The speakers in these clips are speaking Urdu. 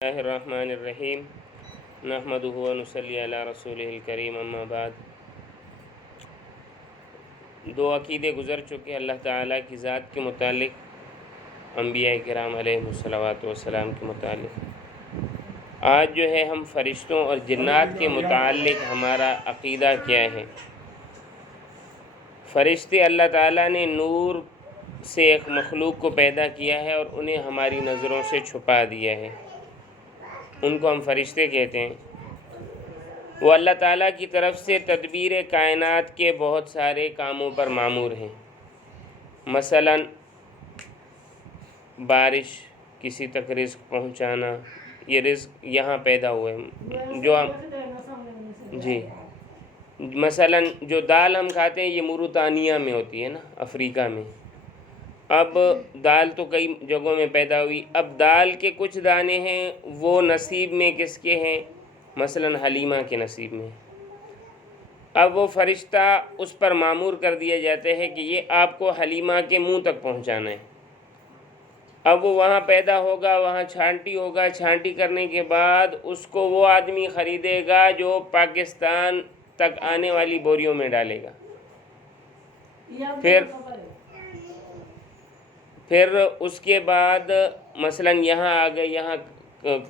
اللہ الرحمن الرحیم نحمدہ و نصلی علی رسولہ الکریم اما بعد۔ دو عقیدے گزر چکے اللہ تعالیٰ کی ذات کے متعلق، انبیاء کرام علیہ الصلوۃ والسلام کے متعلق۔ آج جو ہے ہم فرشتوں اور جنات کے متعلق ہمارا عقیدہ کیا ہے۔ فرشتے اللہ تعالیٰ نے نور سے ایک مخلوق کو پیدا کیا ہے اور انہیں ہماری نظروں سے چھپا دیا ہے، ان کو ہم فرشتے کہتے ہیں۔ وہ اللہ تعالیٰ کی طرف سے تدبیر کائنات کے بہت سارے کاموں پر مامور ہیں، مثلا بارش، کسی تک رزق پہنچانا۔ یہ رزق یہاں پیدا ہوئے جو ہم مثلا جو دال ہم کھاتے ہیں یہ موریتانیہ میں ہوتی ہے نا، افریقہ میں۔ اب دال تو کئی جگہوں میں پیدا ہوئی، اب دال کے کچھ دانے ہیں وہ نصیب میں کس کے ہیں؟ مثلا حلیمہ کے نصیب میں۔ اب وہ فرشتہ اس پر مامور کر دیا جاتا ہے کہ یہ آپ کو حلیمہ کے منہ تک پہنچانا ہے۔ اب وہ وہاں پیدا ہوگا، وہاں چھانٹی ہوگا، چھانٹی کرنے کے بعد اس کو وہ آدمی خریدے گا جو پاکستان تک آنے والی بوریوں میں ڈالے گا۔ پھر اس کے بعد مثلا یہاں آ گئے، یہاں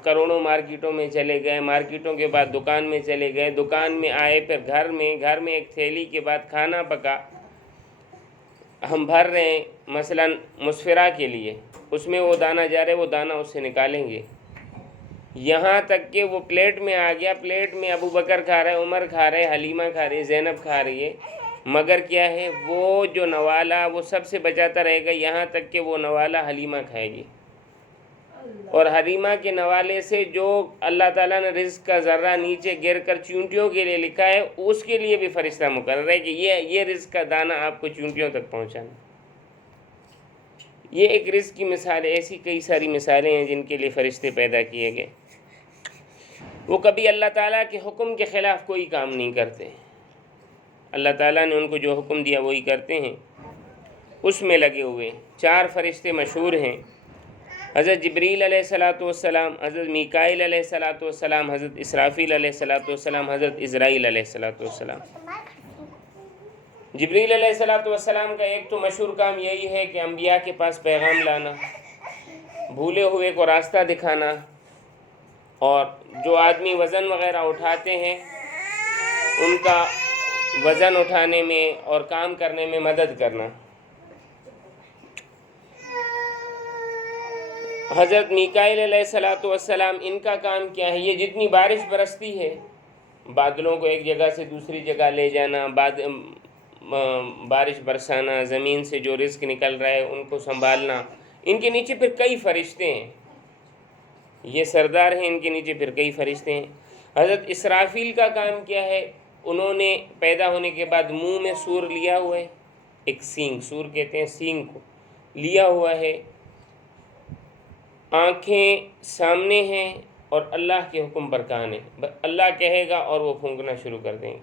کروڑوں مارکیٹوں میں چلے گئے، مارکیٹوں کے بعد دکان میں چلے گئے، دکان میں آئے، پھر گھر میں ایک تھیلی کے بعد کھانا پکا، ہم بھر رہے ہیں مثلا مسفرہ کے لیے، اس میں وہ دانہ جا رہے، وہ دانہ اس سے نکالیں گے، یہاں تک کہ وہ پلیٹ میں آ گیا، پلیٹ میں ابو بکر کھا رہے، عمر کھا رہے، حلیمہ کھا رہی، زینب کھا رہی ہے، مگر کیا ہے وہ جو نوالا وہ سب سے بچاتا رہے گا، یہاں تک کہ وہ نوالا حلیمہ کھائے گی، اور حلیمہ کے نوالے سے جو اللہ تعالیٰ نے رزق کا ذرہ نیچے گر کر چونٹیوں کے لیے لکھا ہے، اس کے لیے بھی فرشتہ مقرر ہے کہ یہ رزق کا دانہ آپ کو چونٹیوں تک پہنچانا۔ یہ ایک رزق کی مثال ہے، ایسی کئی ساری مثالیں ہیں جن کے لیے فرشتے پیدا کیے گئے۔ وہ کبھی اللہ تعالیٰ کے حکم کے خلاف کوئی کام نہیں کرتے، اللہ تعالیٰ نے ان کو جو حکم دیا وہی کرتے ہیں، اس میں لگے ہوئے۔ 4 فرشتے مشہور ہیں، حضرت جبریل علیہ السلام، حضرت میکائیل علیہ السلام، حضرت اسرافیل علیہ السلام، حضرت عزرائیل علیہ السلام۔ جبریل علیہ السلام کا ایک تو مشہور کام یہی ہے کہ انبیاء کے پاس پیغام لانا، بھولے ہوئے کو راستہ دکھانا، اور جو آدمی وزن وغیرہ اٹھاتے ہیں ان کا وزن اٹھانے میں اور کام کرنے میں مدد کرنا۔ حضرت میکائیل علیہ السلام، ان کا کام کیا ہے؟ یہ جتنی بارش برستی ہے، بادلوں کو ایک جگہ سے دوسری جگہ لے جانا، بارش برسانا، زمین سے جو رزق نکل رہا ہے ان کو سنبھالنا، ان کے نیچے پھر کئی فرشتے ہیں، یہ سردار ہیں، ان کے نیچے پھر کئی فرشتے ہیں۔ حضرت اسرافیل کا کام کیا ہے؟ انہوں نے پیدا ہونے کے بعد منہ میں سور لیا ہوا ہے، ایک سینگ، سور کہتے ہیں سینگ کو، لیا ہوا ہے، آنکھیں سامنے ہیں اور اللہ کے حکم پر کان ہے، اللہ کہے گا اور وہ پھونکنا شروع کر دیں گے۔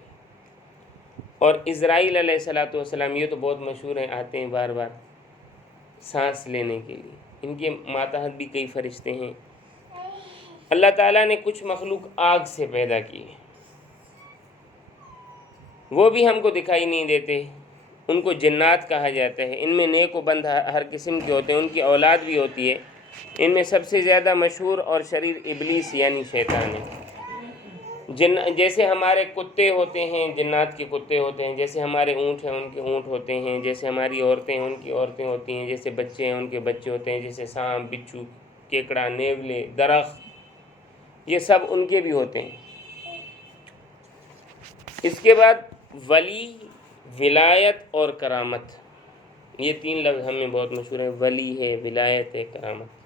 اور عزرائیل علیہ السلام، یہ تو بہت مشہور ہیں، آتے ہیں بار بار سانس لینے کے لیے، ان کے ماتحت بھی کئی فرشتے ہیں۔ اللہ تعالیٰ نے کچھ مخلوق آگ سے پیدا کی ہے، وہ بھی ہم کو دکھائی نہیں دیتے، ان کو جنات کہا جاتا ہے۔ ان میں نیک و بد ہر قسم کے ہوتے ہیں، ان کی اولاد بھی ہوتی ہے۔ ان میں سب سے زیادہ مشہور اور شریر ابلیس یعنی شیطان ہے۔ جیسے ہمارے کتے ہوتے ہیں، جنات کے کتے ہوتے ہیں، جیسے ہمارے اونٹ ہیں ان کے اونٹ ہوتے ہیں، جیسے ہماری عورتیں ہیں ان کی عورتیں ہوتی ہیں، جیسے بچے ہیں ان کے بچے ہوتے ہیں، جیسے سانپ، بچھو، کیکڑا، نیولے، درخت، یہ سب ان کے بھی ہوتے ہیں۔ اس کے بعد ولی، ولایت اور کرامت، یہ 3 لفظ ہمیں بہت مشہور ہیں، ولی ہے، ولایت ہے، کرامت۔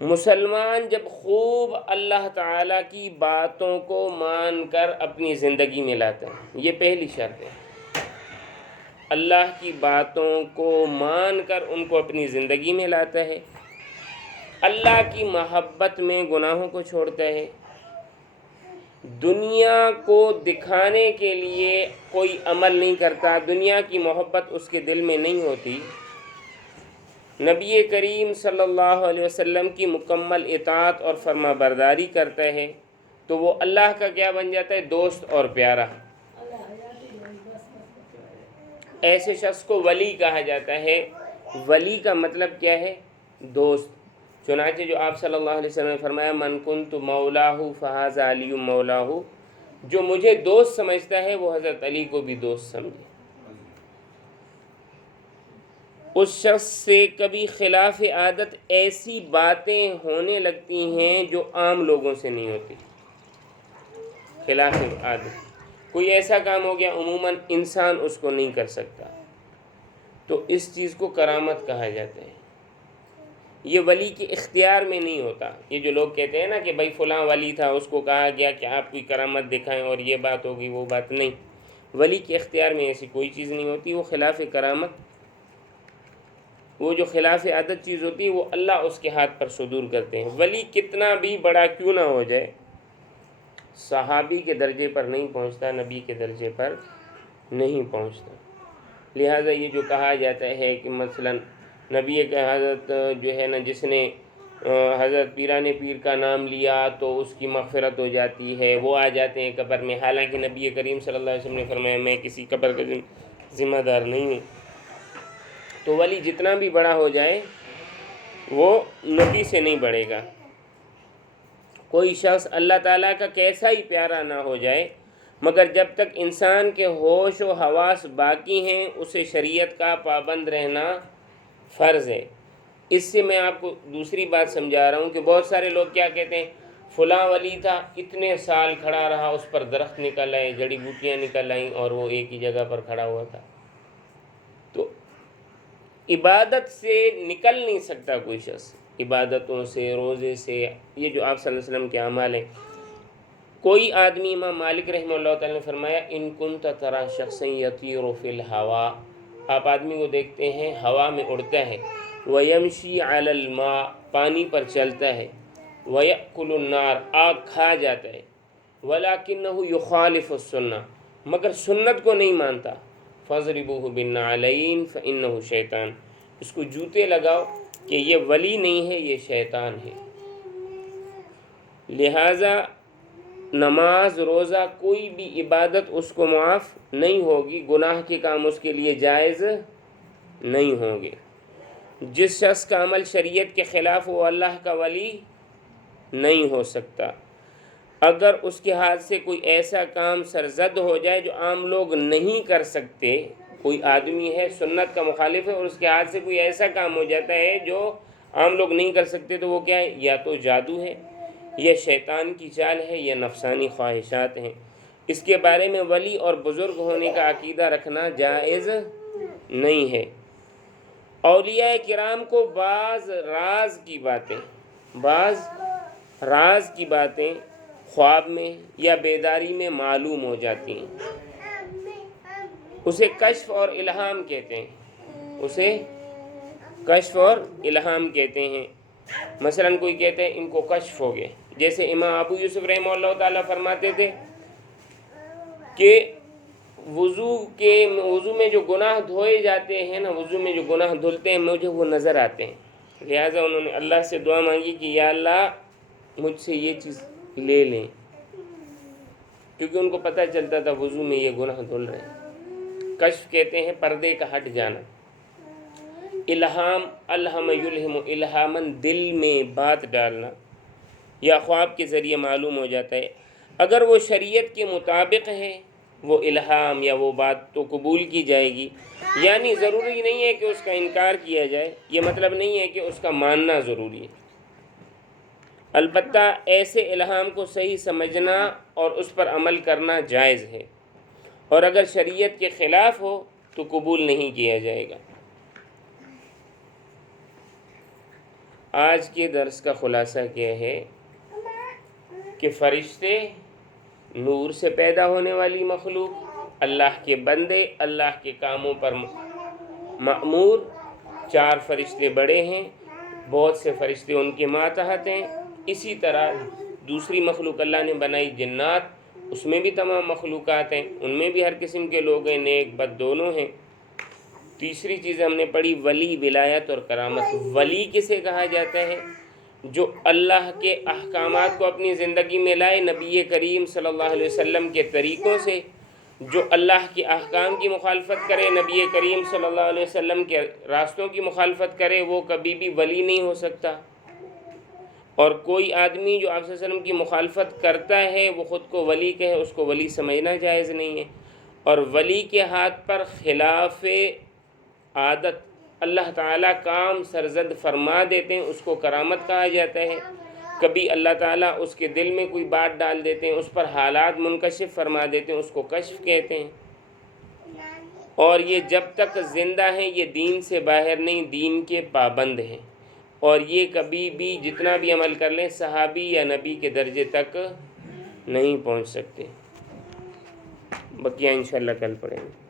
مسلمان جب خوب اللہ تعالیٰ کی باتوں کو مان کر اپنی زندگی میں لاتا ہے، یہ پہلی شرط ہے، اللہ کی باتوں کو مان کر ان کو اپنی زندگی میں لاتا ہے، اللہ کی محبت میں گناہوں کو چھوڑتا ہے، دنیا کو دکھانے کے لیے کوئی عمل نہیں کرتا، دنیا کی محبت اس کے دل میں نہیں ہوتی، نبی کریم صلی اللہ علیہ وسلم کی مکمل اطاعت اور فرما برداری کرتا ہے تو وہ اللہ کا کیا بن جاتا ہے؟ دوست اور پیارا۔ ایسے شخص کو ولی کہا جاتا ہے۔ ولی کا مطلب کیا ہے؟ دوست۔ چنانچہ جو آپ صلی اللہ علیہ وسلم نے فرمایا من کنت مولاہ فہذا علی مولاہ، جو مجھے دوست سمجھتا ہے وہ حضرت علی کو بھی دوست سمجھے۔ اس شخص سے کبھی خلاف عادت ایسی باتیں ہونے لگتی ہیں جو عام لوگوں سے نہیں ہوتی۔ خلاف عادت کوئی ایسا کام ہو گیا عموماً انسان اس کو نہیں کر سکتا، تو اس چیز کو کرامت کہا جاتا ہے۔ یہ ولی کے اختیار میں نہیں ہوتا۔ یہ جو لوگ کہتے ہیں نا کہ بھائی فلاں ولی تھا، اس کو کہا گیا کہ آپ کوئی کرامت دکھائیں اور یہ بات ہوگی وہ بات نہیں، ولی کے اختیار میں ایسی کوئی چیز نہیں ہوتی۔ وہ خلاف کرامت، وہ جو خلاف عادت چیز ہوتی ہے وہ اللہ اس کے ہاتھ پر صدور کرتے ہیں۔ ولی کتنا بھی بڑا کیوں نہ ہو جائے، صحابی کے درجے پر نہیں پہنچتا، نبی کے درجے پر نہیں پہنچتا۔ لہٰذا یہ جو کہا جاتا ہے کہ مثلا نبی کا حضرت جو ہے نا، جس نے حضرت پیران پیر کا نام لیا تو اس کی مغفرت ہو جاتی ہے، وہ آ جاتے ہیں قبر میں، حالانکہ نبی کریم صلی اللہ علیہ وسلم نے فرمایا میں کسی قبر کا ذمہ دار نہیں ہوں۔ تو ولی جتنا بھی بڑا ہو جائے وہ نبی سے نہیں بڑھے گا۔ کوئی شخص اللہ تعالیٰ کا کیسا ہی پیارا نہ ہو جائے، مگر جب تک انسان کے ہوش و حواس باقی ہیں اسے شریعت کا پابند رہنا فرض ہے۔ اس سے میں آپ کو دوسری بات سمجھا رہا ہوں کہ بہت سارے لوگ کیا کہتے ہیں، فلاں ولی تھا اتنے سال کھڑا رہا، اس پر درخت نکل آئے، جڑی بوٹیاں نکل آئیں اور وہ ایک ہی جگہ پر کھڑا ہوا تھا۔ تو عبادت سے نکل نہیں سکتا کوئی شخص، عبادتوں سے، روزے سے، یہ جو آپ صلی اللہ علیہ وسلم کے اعمال ہیں۔ کوئی آدمی، امام مالک رحمہ اللہ تعالیٰ نے فرمایا ان کنت تری شخصا یطیر فی الہوا، آپ آدمی کو دیکھتے ہیں ہوا میں اڑتا ہے، ویمشی علی الماء، پانی پر چلتا ہے، ویأکل النار، آگ کھا جاتا ہے، ولکنہ یخالف السنہ، مگر سنت کو نہیں مانتا، فاضربوہ بالنعلین فانہ شیطان، اس کو جوتے لگاؤ کہ یہ ولی نہیں ہے، یہ شیطان ہے۔ لہٰذا نماز، روزہ، کوئی بھی عبادت اس کو معاف نہیں ہوگی، گناہ کے کام اس کے لیے جائز نہیں ہوں گے۔ جس شخص کا عمل شریعت کے خلاف وہ اللہ کا ولی نہیں ہو سکتا۔ اگر اس کے ہاتھ سے کوئی ایسا کام سرزد ہو جائے جو عام لوگ نہیں کر سکتے، کوئی آدمی ہے سنت کا مخالف ہے اور اس کے ہاتھ سے کوئی ایسا کام ہو جاتا ہے جو عام لوگ نہیں کر سکتے، تو وہ کیا ہے؟ یا تو جادو ہے، یا شیطان کی چال ہے، یا نفسانی خواہشات ہیں۔ اس کے بارے میں ولی اور بزرگ ہونے کا عقیدہ رکھنا جائز نہیں ہے۔ اولیاء کرام کو بعض راز کی باتیں خواب میں یا بیداری میں معلوم ہو جاتی ہیں، اسے کشف اور الہام کہتے ہیں۔ مثلا کوئی کہتے ہیں ان کو کشف ہو گئے، جیسے امام ابو یوسف رحمہ اللہ تعالیٰ فرماتے تھے کہ وضو میں جو گناہ دھوئے جاتے ہیں نا، وضو میں جو گناہ دھلتے ہیں مجھے وہ نظر آتے ہیں، لہٰذا انہوں نے اللہ سے دعا مانگی کہ یا اللہ مجھ سے یہ چیز لے لیں، کیونکہ ان کو پتہ چلتا تھا وضو میں یہ گناہ دھل رہے ہیں۔ کشف کہتے ہیں پردے کا ہٹ جانا۔ الہام، الہم یلہم الہامن، دل میں بات ڈالنا، یا خواب کے ذریعے معلوم ہو جاتا ہے۔ اگر وہ شریعت کے مطابق ہے وہ الہام یا وہ بات تو قبول کی جائے گی، یعنی ضروری نہیں ہے کہ اس کا انکار کیا جائے، یہ مطلب نہیں ہے کہ اس کا ماننا ضروری ہے، البتہ ایسے الہام کو صحیح سمجھنا اور اس پر عمل کرنا جائز ہے، اور اگر شریعت کے خلاف ہو تو قبول نہیں کیا جائے گا۔ آج کے درس کا خلاصہ کیا ہے کہ فرشتے نور سے پیدا ہونے والی مخلوق، اللہ کے بندے، اللہ کے کاموں پر مأمور، 4 فرشتے بڑے ہیں، بہت سے فرشتے ان کے ماتحت ہیں۔ اسی طرح دوسری مخلوق اللہ نے بنائی جنات، اس میں بھی تمام مخلوقات ہیں، ان میں بھی ہر قسم کے لوگ ہیں، نیک بد دونوں ہیں۔ تیسری چیز ہم نے پڑھی ولی، ولایت اور کرامت۔ ولی کسے کہا جاتا ہے؟ جو اللہ کے احکامات کو اپنی زندگی میں لائے نبی کریم صلی اللہ علیہ وسلم کے طریقوں سے۔ جو اللہ کے احکام کی مخالفت کرے، نبی کریم صلی اللہ علیہ وسلم کے راستوں کی مخالفت کرے، وہ کبھی بھی ولی نہیں ہو سکتا۔ اور کوئی آدمی جو آپ صلی اللہ علیہ وسلم کی مخالفت کرتا ہے وہ خود کو ولی کہے، اس کو ولی سمجھنا جائز نہیں ہے۔ اور ولی کے ہاتھ پر خلاف عادت اللہ تعالیٰ کام سرزد فرما دیتے ہیں، اس کو کرامت کہا جاتا ہے۔ کبھی اللہ تعالیٰ اس کے دل میں کوئی بات ڈال دیتے ہیں، اس پر حالات منکشف فرما دیتے ہیں، اس کو کشف کہتے ہیں۔ اور یہ جب تک زندہ ہیں یہ دین سے باہر نہیں، دین کے پابند ہیں، اور یہ کبھی بھی جتنا بھی عمل کر لیں صحابی یا نبی کے درجے تک نہیں پہنچ سکتے۔ بقیہ انشاءاللہ کل پڑھیں گے۔